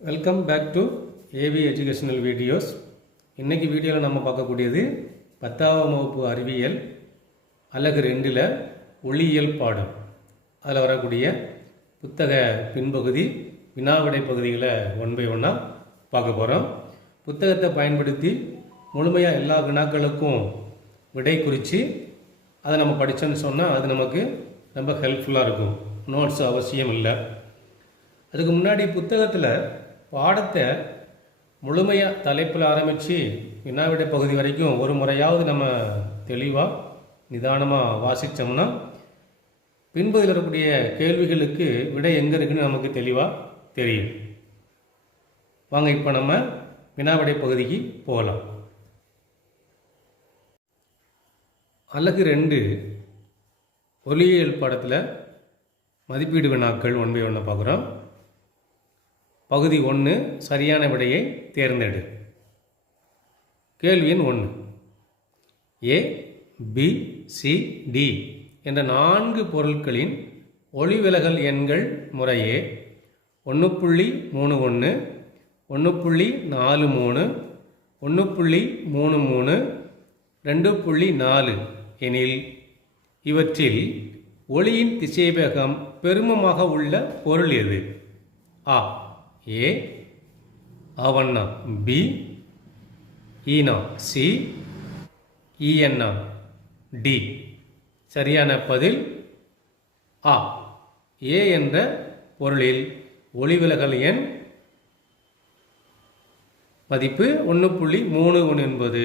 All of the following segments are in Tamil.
Welcome back to AV educational videos. இன்றைக்கி வீடியோவில் நம்ம பார்க்கக்கூடியது 10ஆம் வகுப்பு அறிவியல் அலகு 2ல் ஒளியியல் பாடம். அதில் வரக்கூடிய புத்தக பின்பகுதி வினாவிடை பகுதிகளை ஒன் பை ஒன்னாக பார்க்க போகிறோம். புத்தகத்தை பயன்படுத்தி முழுமையாக எல்லா வினாக்களுக்கும் விடை குறித்து அதை நம்ம படித்தோன்னு சொன்னால் அது நமக்கு ரொம்ப ஹெல்ப்ஃபுல்லாக இருக்கும். நோட்ஸ் அவசியம் இல்லை. அதுக்கு முன்னாடி புத்தகத்தில் பாடத்தை முழுமையாக தலைப்பில் ஆரம்பித்து வினாவிடை பகுதி வரைக்கும் ஒரு முறையாவது நம்ம தெளிவாக நிதானமாக வாசித்தோம்னா பின்பகுதியில் இருக்கக்கூடிய கேள்விகளுக்கு விடை எங்கே இருக்குன்னு நமக்கு தெளிவாக தெரியும். வாங்க இப்போ நம்ம வினாவிடை பகுதிக்கு போகலாம். அலகு 2 ஒளியியல் பாடத்தில் மதிப்பீடு வினாக்கள் ஒன் பை ஒன்று பார்க்குறோம். பகுதி 1 சரியான விடையை தேர்ந்தெடு. கேள்வி எண் 1. ஏ, பி, சி, டி என்ற 4 பொருட்களின் ஒளிவிலகல் எண்கள் முறையே 1.31, 1.43, 1.33, 2.4 எனில் இவற்றில் ஒளியின் திசைவேகம் பெருமமாக உள்ள பொருள் எது? ஆ ஏ, ஆவண்ணா பி, ஈனா சி, ஈஎன்னா டி. சரியான பதில் ஆ. ஏ என்ற பொருளில் ஒளிவிலகல் எண் மதிப்பு 1.31 என்பது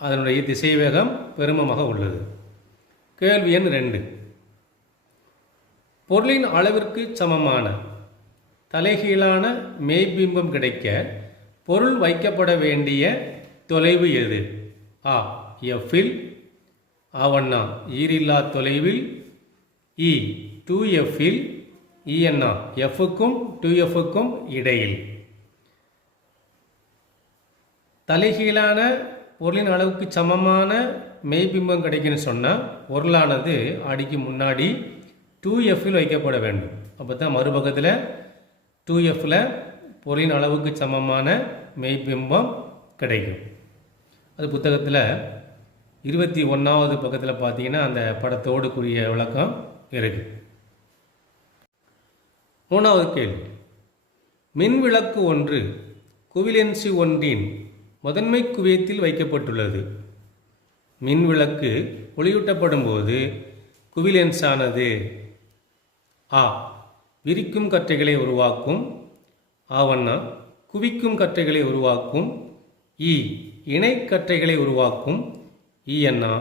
அதனுடைய திசைவேகம் பெருமமாக உள்ளது. கேள்வி எண் 2. பொருளின் அளவிற்கு சமமான தலைகீழான மெய்பிம்பம் கிடைக்க பொருள் வைக்கப்பட வேண்டிய தொலைவு எது? ஆ எஃப்பில், ஆவண்ணா ஈரில்லா தொலைவில், இ 2Fல், ஈஎன்னா எஃப்க்கும் 2Fக்கும் இடையில். தலைகீழான பொருளின் அளவுக்கு சமமான மெய்பிம்பம் கிடைக்குன்னு சொன்னால் பொருளானது அடிக்கு முன்னாடி 2Fல் வைக்கப்பட வேண்டும். அப்போ தான் மறுபக்கத்தில் 2Fல் பொருளின் அளவுக்கு சமமான மெய்பிம்பம் கிடைக்கும். அது புத்தகத்தில் 21வது பக்கத்தில் பார்த்தீங்கன்னா அந்த படத்தோடு கூடிய விளக்கம் இருக்குது. 3வது கேள்வி. மின்விளக்கு ஒன்று குவிலென்சி ஒன்றின் முதன்மை குவியத்தில் வைக்கப்பட்டுள்ளது. மின்விளக்கு ஒளியூட்டப்படும் போது குவிலென்ஸானது ஆ விரிக்கும் கற்றைகளை உருவாக்கும், ஆவண்ணா குவிக்கும் கற்றைகளை உருவாக்கும், இ இணைக்கற்றைகளை உருவாக்கும், ஈஎன்னா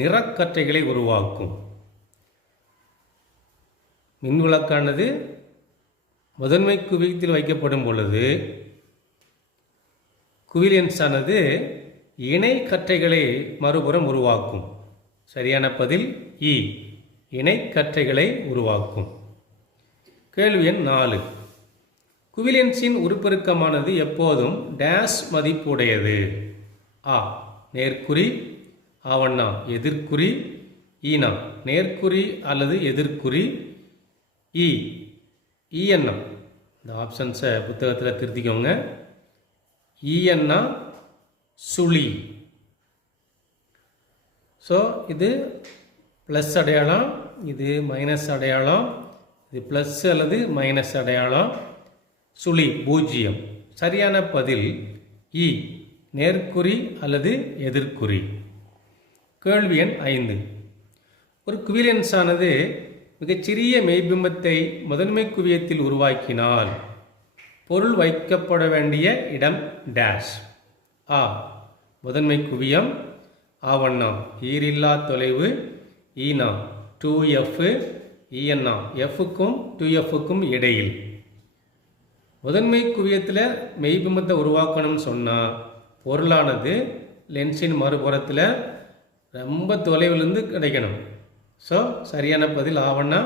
நிறக்கற்றைகளை உருவாக்கும். மின்விளக்கானது முதன்மை குவியத்தில் வைக்கப்படும் பொழுது குவிலென்ஸானது இணை கற்றைகளை மறுபுறம் உருவாக்கும். சரியான பதில் இ இணைக்கற்றைகளை உருவாக்கும். கேள்வி எண் 4. குவிலென்ஸின் உருப்பெருக்கமானது எப்போதும் டேஷ் மதிப்புடையது? ஆ நேர்க்குறி, ஆவண்ணா எதிர்க்குறி, ஈனா நேர்க்குறி அல்லது எதிர்க்குறி, இ ஈஎன்னா இந்த ஆப்ஷன்ஸை புத்தகத்தில் திருத்திக்கோங்க. ஈஎன்னா சுழி. ஸோ இது ப்ளஸ் அடையாளம், இது மைனஸ் அடையாளம், இது ப்ளஸ் அல்லது மைனஸ் அடையாளம், சுழி 0. சரியான பதில் இ நேர்க்குறி அல்லது எதிர்க்குறி. கேள்வி எண் 5. ஒரு குவிலென்ஸானது மிகச்சிறிய மெய்பிம்பத்தை முதன்மை குவியத்தில் உருவாக்கினால் பொருள் வைக்கப்பட வேண்டிய இடம் டேஷ். ஆ முதன்மை குவியம், ஆவண்ணா ஈரில்லா தொலைவு, ஈனா 2F, ஈஎன்னா எஃப்க்கும் 2Fக்கும் இடையில். முதன்மை குவியத்தில் மெய்பிம்பத்தை உருவாக்கணும்னு சொன்னால் பொருளானது லென்ஸின் மறுபுறத்தில் ரொம்ப தொலைவிலிருந்து கிடைக்கணும். ஸோ சரியான பதில் ஆவண்ணா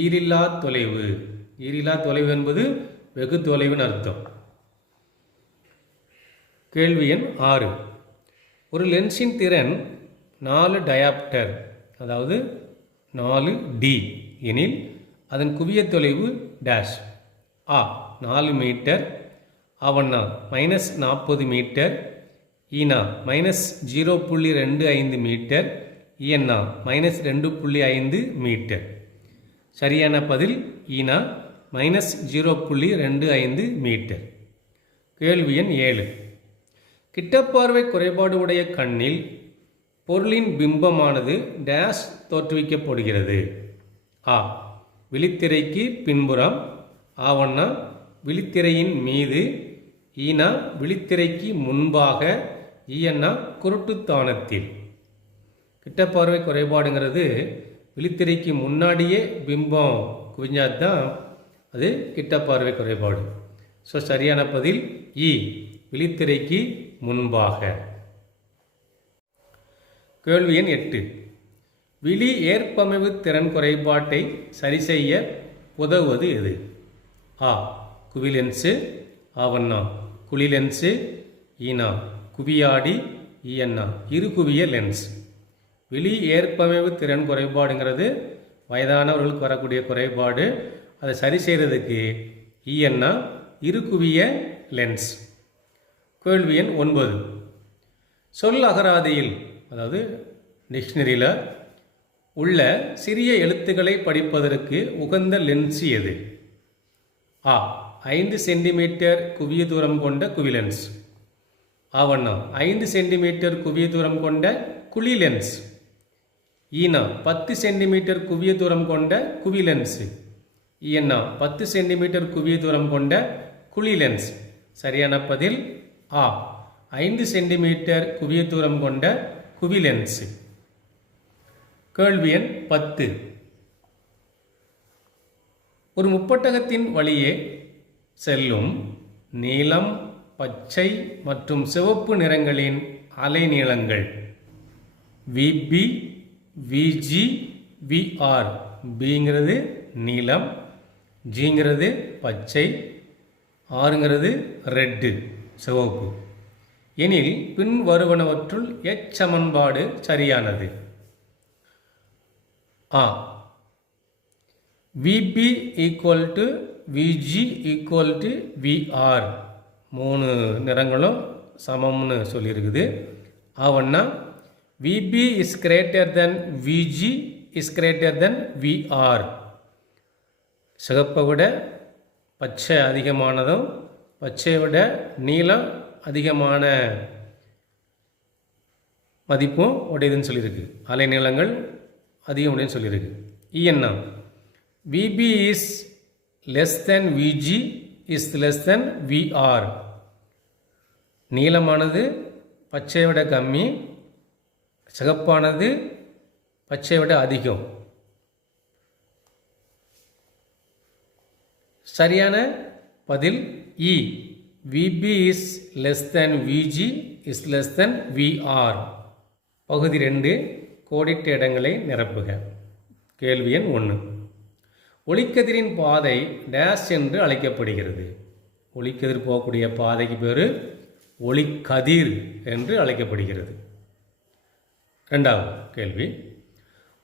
ஈரில்லா தொலைவு. ஈரில்லா தொலைவு என்பது வெகு தொலைவுன்னு அர்த்தம். கேள்வி எண் 6. ஒரு லென்ஸின் திறன் 4 டயாப்டர் அதாவது 4D எனில் அதன் குவிய தொலைவு டேஷ். ஆ 4 மீட்டர், ஆவண்ணா -40 மீட்டர், ஈனா -0.25 மீட்டர், இயன்னா -2.5 மீட்டர். சரியான பதில் ஈனா -0.25 மீட்டர். கேள்வி எண் 7. கிட்டப்பார்வை குறைபாடு உடைய கண்ணில் பொருளின் பிம்பமானது டேஷ் தோற்றுவிக்கப்படுகிறது. ஆ விழித்திரைக்கு பின்புறம், ஆவண்ணா விழித்திரையின் மீது, ஈனா விழித்திரைக்கு முன்பாக, ஈயன்னா குருட்டுத்தானத்தில். கிட்டப்பார்வை குறைபாடுங்கிறது விழித்திரைக்கு முன்னாடியே பிம்பம் குவிஞ்சாதான் அது கிட்டப்பார்வை குறைபாடு. ஸோ சரியான பதில் இ விழித்திரைக்கு முன்பாக. கேள்வி எண் 8. விழி ஏற்பமைவு திறன் குறைபாட்டை சரி செய்ய உதவுவது எது? ஆ குவிலென்ஸு, ஆவண்ணா குழிலென்ஸு, ஈனா குவியாடி, ஈயண்ணா இருகுவிய லென்ஸ். விழி ஏற்பமைவு திறன் குறைபாடுங்கிறது வயதானவர்களுக்கு வரக்கூடிய குறைபாடு. அதை சரி செய்கிறதுக்கு ஈயண்ணா இருகுவிய லென்ஸ். கேள்வி எண் 9. சொல் அகராதியில், அதாவது டிக்ஷனரியில் உள்ள சிறிய எழுத்துக்களை படிப்பதற்கு உகந்த லென்ஸ் எது? ஆ 5 சென்டிமீட்டர் குவிய தூரம் கொண்ட குவிலென்ஸ், ஆவண்ணா 5 சென்டிமீட்டர் குவிய தூரம் கொண்ட குழி லென்ஸ், ஈனா 10 சென்டிமீட்டர் குவிய தூரம் கொண்ட குவிலென்ஸ், ஈயண்ணா 10 சென்டிமீட்டர் குவிய தூரம் கொண்ட குழி லென்ஸ். சரியான பதில் ஆ 5 சென்டிமீட்டர் குவிய தூரம் கொண்ட குவிலென்ஸ். கேள்வி எண் 10. ஒரு முப்பட்டகத்தின் வழியே செல்லும் நீலம், பச்சை மற்றும் சிவப்பு நிறங்களின் அலைநீளங்கள் விபி, விஜி, விஆர். பிங்கிறது நீலம், ஜிங்கிறது பச்சை, ஆறுங்கிறது ரெட்டு சிவப்பு எனில் பின் வருவனவற்றுள் எச்சமன்பாடு சரியானது? ஆ V B equal to V G equal to V R. 3 நிறங்களும் சமம்னு சொல்லியிருக்குது. ஆவண்ணா V B is greater than V G is greater than V R. சிகப்பை விட பச்சை அதிகமானதும், பச்சையை விட நீலம் அதிகமான மதிப்பும் உடையதுன்னு சொல்லியிருக்கு. அலைநீளங்கள் அதிகம் உடையன்னு சொல்லியிருக்கு. இஎன்னா V B is less than V G is less than V R. நீளமானது பச்சையை விட கம்மி, சிகப்பானது பச்சையை விட அதிகம். சரியான பதில் இ V B is less than V G is less than V R. பகுதி 2 கோடிட்ட இடங்களை நிரப்புக. கேள்வி எண் 1. ஒளிக்கதிரின் பாதை டேஷ் என்று அழைக்கப்படுகிறது. ஒளிக்கதிர் போகக்கூடிய பாதைக்கு பேர் ஒளிக்கதிர் என்று அழைக்கப்படுகிறது. 2வது கேள்வி.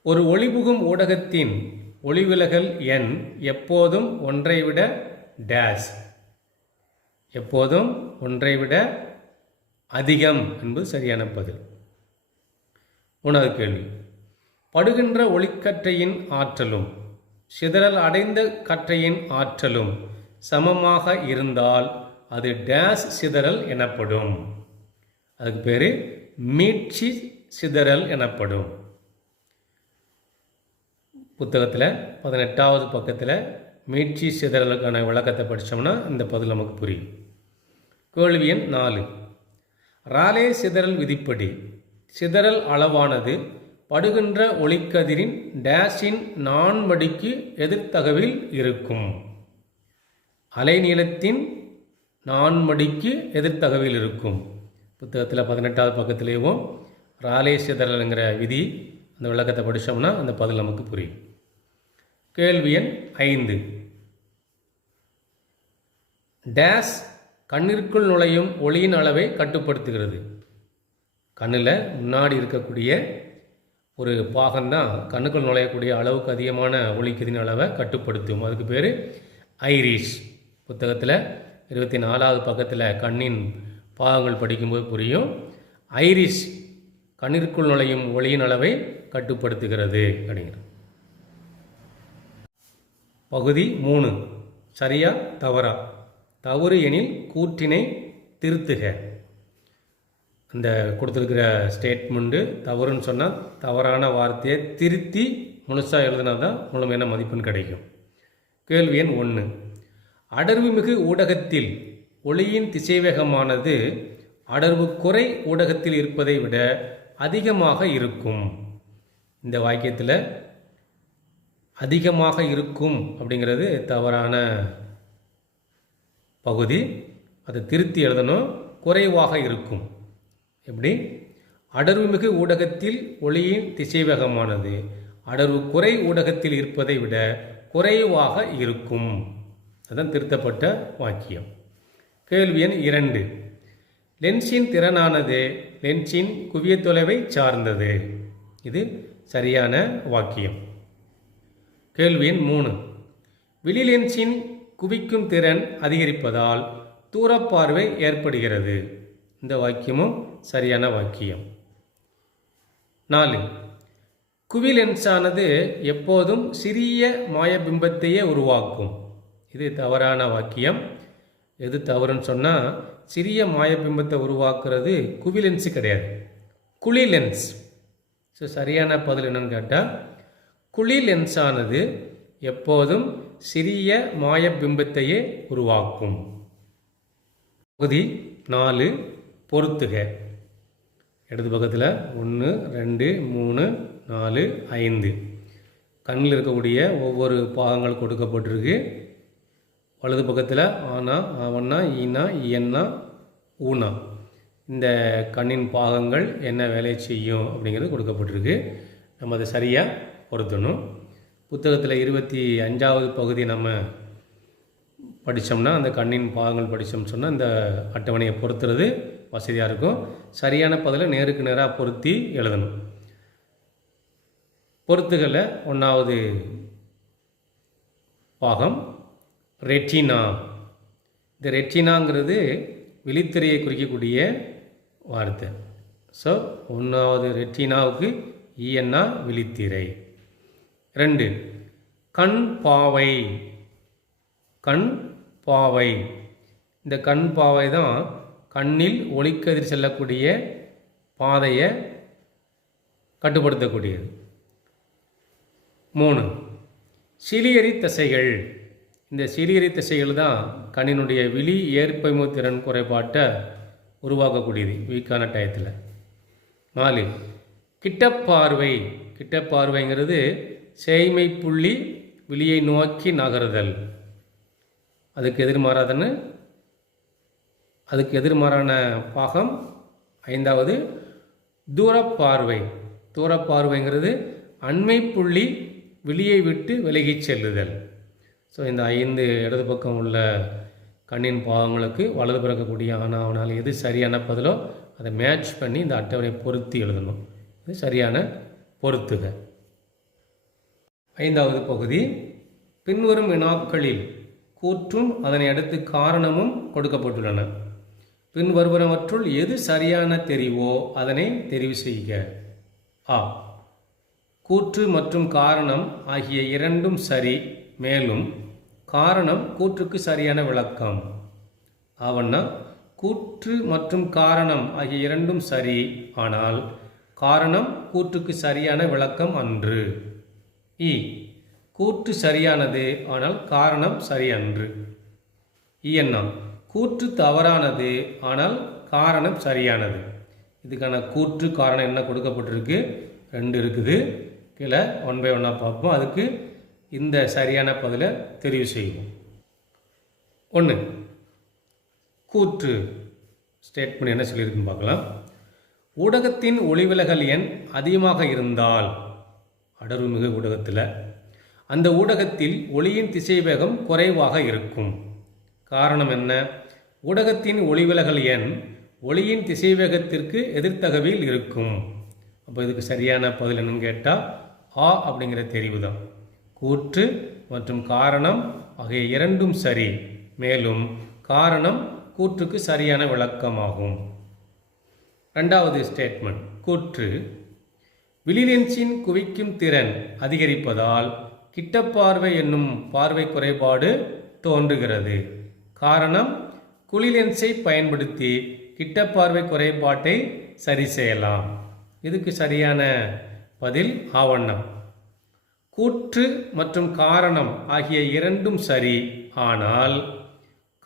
ஒரு ஒளிபுகும் ஊடகத்தின் ஒளிவிலகல் எண் எப்போதும் ஒன்றை விட டேஷ், எப்போதும் ஒன்றை விட அதிகம் என்பது சரியான பதில். 3வது கேள்வி. படுகின்ற ஒளிக்கற்றையின் ஆற்றலும் சிதறல் அடைந்த கற்றையின் ஆற்றலும் சமமாக இருந்தால் அது டேஷ் சிதறல் எனப்படும். அதுக்கு பேர் மீட்சி சிதறல் எனப்படும். புத்தகத்தில் 18வது பக்கத்தில் மீட்சி சிதறலுக்கான விளக்கத்தை படித்தோம்னா இந்த பதில் நமக்கு புரியும். கேள்வி எண் 4. ராலே சிதறல் விதிப்படி சிதறல் அளவானது படுகின்ற ஒளிக்கதிரின் டேஷின் 4 மடிக்கு எதிர்த்தகவில் இருக்கும். அலைநீளத்தின் 4 மடிக்கு எதிர்த்தகவில் இருக்கும். புத்தகத்தில் 18வது பக்கத்திலேயும் ராலே சிதறல்ங்கிற விதி அந்த விளக்கத்தை படித்தோம்னா அந்த பதில் நமக்கு புரியும். கேள்வி எண் 5. டேஷ் கண்ணிற்குள் நுழையும் ஒளியின் அளவை கட்டுப்படுத்துகிறது. கண்ணில் முன்னாடி இருக்கக்கூடிய ஒரு பாகம்தான் கண்ணுக்குள் நுழையக்கூடிய அளவுக்கு அதிகமான ஒளிக்கதிரின் அளவை கட்டுப்படுத்தும். அதுக்கு பேர் ஐரிஸ். புத்தகத்தில் 24வது பக்கத்தில் கண்ணின் பாகங்கள் படிக்கும்போது புரியும். ஐரிஸ் கண்ணிற்குள் நுழையும் ஒளியின் அளவை கட்டுப்படுத்துகிறது அப்படிங்கிறது. பகுதி 3 சரியா தவறா. தவறு எனில் கூற்றினை திருத்துக. அந்த கொடுத்துருக்கிற ஸ்டேட்மெண்ட்டு தவறுன்னு சொன்னால் தவறான வார்த்தையை திருத்தி முழுசாக எழுதினா தான் முழுமையான மதிப்பெண் கிடைக்கும். கேள்வி எண் 1. அடர்வுமிகு ஊடகத்தில் ஒளியின் திசைவேகமானது அடர்வு குறை ஊடகத்தில் இருப்பதை விட அதிகமாக இருக்கும். இந்த வாக்கியத்தில் அதிகமாக இருக்கும் அப்படிங்கிறது தவறான பகுதி. அதை திருத்தி எழுதணும். குறைவாக இருக்கும். எப்படி? அடர்வுமிகு ஊடகத்தில் ஒளியின் திசைவேகமானது அடர்வு குறை ஊடகத்தில் இருப்பதை விட குறைவாக இருக்கும். அதுதான் திருத்தப்பட்ட வாக்கியம். கேள்வி எண் 2. லென்ஸின் திறனானது லென்ஸின் குவிய தொலைவை சார்ந்தது. இது சரியான வாக்கியம். கேள்வி எண் 3. விழி லென்ஸின் குவிக்கும் திறன் அதிகரிப்பதால் தூரப்பார்வை ஏற்படுகிறது. இந்த வாக்கியமும் சரியான வாக்கியம். 4. குவி லென்ஸானது எப்போதும் சிறிய மாயபிம்பத்தையே உருவாக்கும். இது தவறான வாக்கியம். எது தவறுன்னு சொன்னால் சிறிய மாயபிம்பத்தை உருவாக்குறது குவி லென்ஸு கிடையாது, குழி லென்ஸ். ஸோ சரியான பதில் என்னன்னு கேட்டால் குழி லென்ஸானது எப்போதும் சிறிய மாயபிம்பத்தையே உருவாக்கும். பகுதி 4 பொறுத்துக. இடது பக்கத்தில் 1 2 3 4 5 கண்ணில் இருக்கக்கூடிய ஒவ்வொரு பாகங்கள் கொடுக்கப்பட்டிருக்கு. வலது பக்கத்தில் ஆனா ஆவண்ணா ஈனா இயன்னா ஊனா இந்த கண்ணின் பாகங்கள் என்ன வேலை செய்யும் அப்படிங்கிறது கொடுக்கப்பட்டிருக்கு. நம்ம அதை சரியாக பொருத்தணும். புத்தகத்தில் 25வது பகுதி நம்ம படித்தோம்னா அந்த கண்ணின் பாகங்கள் படித்தோம்னு சொன்னால் இந்த அட்டவணையை பொறுத்துறது வசதியாக இருக்கும். சரியான பதிலை நேருக்கு நேராக பொருத்தி எழுதணும். பொறுத்துகளில் 1வது பாகம் ரெட்டினா. இந்த ரெட்டினாங்கிறது விழித்திரையை குறிக்கக்கூடிய வார்த்தை. ஸோ 1வது ரெட்டினாவுக்கு ஈஎன்னா விழித்திரை. 2 கண் பாவை. கண் பாவை. இந்த கண் பாவை தான் கண்ணில் ஒளிக்கதிர் செல்லக்கூடிய பாதையை கட்டுப்படுத்தக்கூடியது. 3 சிலியரி தசைகள். இந்த சிலியரி தசைகள் தான் கண்ணினுடைய விழி ஏற்பமைவு திறன் குறைபாட்டை உருவாக்கக்கூடியது வீக்கான டயத்தில். 4 கிட்டப்பார்வை. கிட்டப்பார்வைங்கிறது சேய்மை புள்ளி விழியை நோக்கி நகருதல். அதுக்கு எதிர்மாறான பாகம் 5வது தூரப்பார்வை. தூரப்பார்வைங்கிறது அண்மை புள்ளி விழியை விட்டு விலகிச் செல்லுதல். ஸோ இந்த 5 இடது பக்கம் உள்ள கண்ணின் பாகங்களுக்கு வலது பிறக்கக்கூடிய ஆனாவனால் எது சரியான பதிலோ அதை மேட்ச் பண்ணி இந்த அட்டவணை பொருத்தி எழுதணும். இது சரியான பொருத்துக. 5வது பகுதி பின்வரும் வினாக்களில் கூற்றும் அதனை அடுத்து காரணமும் கொடுக்கப்பட்டுள்ளன. பின்வருவனவற்றுள் எது சரியான தெரிவோ அதனை தெரிவு செய்க. ஆ. கூற்று மற்றும் காரணம் ஆகிய இரண்டும் சரி, மேலும் காரணம் கூற்றுக்கு சரியான விளக்கம். ஆவண்ணா கூற்று மற்றும் காரணம் ஆகிய இரண்டும் சரி, ஆனால் காரணம் கூற்றுக்கு சரியான விளக்கம் அன்று. இ. கூற்று சரியானது, ஆனால் காரணம் சரியன்று. இயன்னா கூற்று தவறானது, ஆனால் காரணம் சரியானது. இதுக்கான கூற்று காரணம் என்ன கொடுக்கப்பட்டிருக்கு? 2 இருக்குது. கீழே 1 by 1 பார்ப்போம். அதுக்கு இந்த சரியான பதிலை தெரிவு செய்வோம். 1 கூற்று ஸ்டேட்மெண்ட் என்ன சொல்லியிருக்குன்னு பார்க்கலாம். ஊடகத்தின் ஒளிவிலகல் எண் அதிகமாக இருந்தால், அடர்வுமிகு ஊடகத்தில், அந்த ஊடகத்தில் ஒளியின் திசைவேகம் குறைவாக இருக்கும். காரணம் என்ன? ஊடகத்தின் ஒளிவிலகல் எண் ஒளியின் திசைவேகத்திற்கு எதிர்த்தகவில் இருக்கும். அப்போ இதுக்கு சரியான பதில் என்னன்னு கேட்டால் ஆ அப்படிங்கிற தெரிவு தான். கூற்று மற்றும் காரணம் ஆகிய இரண்டும் சரி, மேலும் காரணம் கூற்றுக்கு சரியான விளக்கமாகும். இரண்டாவது ஸ்டேட்மெண்ட். கூற்று: விழிலென்ஸின் குவிக்கும் திறன் அதிகரிப்பதால் கிட்டப்பார்வை என்னும் பார்வை குறைபாடு தோன்றுகிறது. காரணம்: குழிலென்ஸை பயன்படுத்தி கிட்டப்பார்வை குறைபாட்டை சரி செய்யலாம். இதுக்கு சரியான பதில் ஆவண்ணம். கூற்று மற்றும் காரணம் ஆகிய இரண்டும் சரி, ஆனால்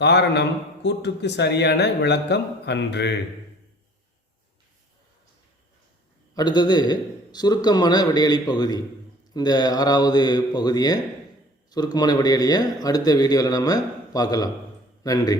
காரணம் கூற்றுக்கு சரியான விளக்கம் அன்று. அடுத்தது சுருக்கமான விடையளி பகுதி. இந்த 6வது பகுதியை சுருக்கமான விடையளியை அடுத்த வீடியோவில் நம்ம பார்க்கலாம். நன்றி.